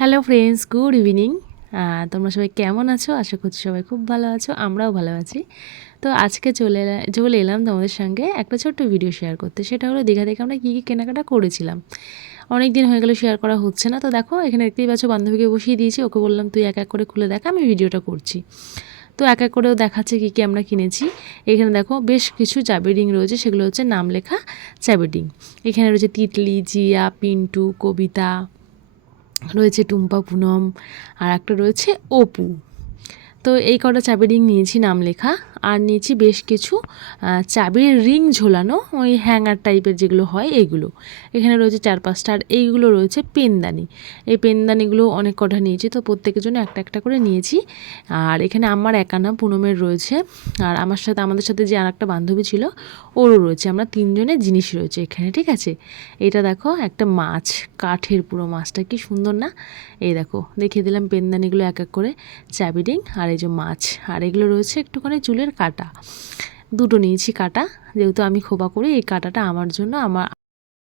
Hello friends good evening তোমরা সবাই কেমন আছো? আশা করছি সবাই খুব ভালো আছো, আমরাও ভালো আছি। তো আজকে চলে চলে এলাম তোমাদের সঙ্গে একটা ছোট্ট ভিডিও শেয়ার করতে। সেটা হলো দীঘা থেকে আমরা কী কী কেনাকাটা করেছিলাম। অনেক দিন হয়ে গেলো শেয়ার করা হচ্ছে না। তো দেখো, এখানে দেখতেই পাচ্ছ বান্ধবীকে বসিয়ে দিয়েছি। ওকে বললাম, তুই এক এক করে খুলে দেখা, আমি ভিডিওটা করছি। তো এক এক করেও দেখাচ্ছে কী কী আমরা কিনেছি। এখানে দেখো বেশ কিছু চাবি রিং রয়েছে। সেগুলো হচ্ছে নাম লেখা চাবি রিং এখানে রয়েছে তিতলি, জিয়া, পিন্টু, কবিতা রয়েছে টুম্পা পুনম আর একটা রয়েছে অপু। তো এই কটা চাবির রিং নিয়েছি, নাম লেখা। আর নিয়েছি বেশ কিছু চাবির রিং ঝোলানো, ওই হ্যাঙ্গার টাইপের যেগুলো হয় এইগুলো এখানে রয়েছে চার পাঁচটা আর এইগুলো রয়েছে পেনদানি। এই পেনদানিগুলো অনেক কটা নিয়েছি, তো প্রত্যেকের জন্য একটা একটা করে নিয়েছি। আর এখানে আমার একা না পুনমের রয়েছে, আর আমার সাথে, আমাদের সাথে যে আর একটা বান্ধবী ছিল, ওরও রয়েছে। আমরা তিনজনের জিনিস রয়েছে এখানে, ঠিক আছে? এটা দেখো, একটা মাছ, কাঠের পুরো মাছটা, কি সুন্দর না? এই দেখো, দেখিয়ে দিলাম পেনদানিগুলো এক এক করে, চাবি রিং আর এই যে মাছ। আর এগুলো রয়েছে একটুখানি চুলের কাটা। দুটো নিয়েছি কাটা। যেহেতু আমি খোবা করি এই কাটাটা আমার জন্য আমার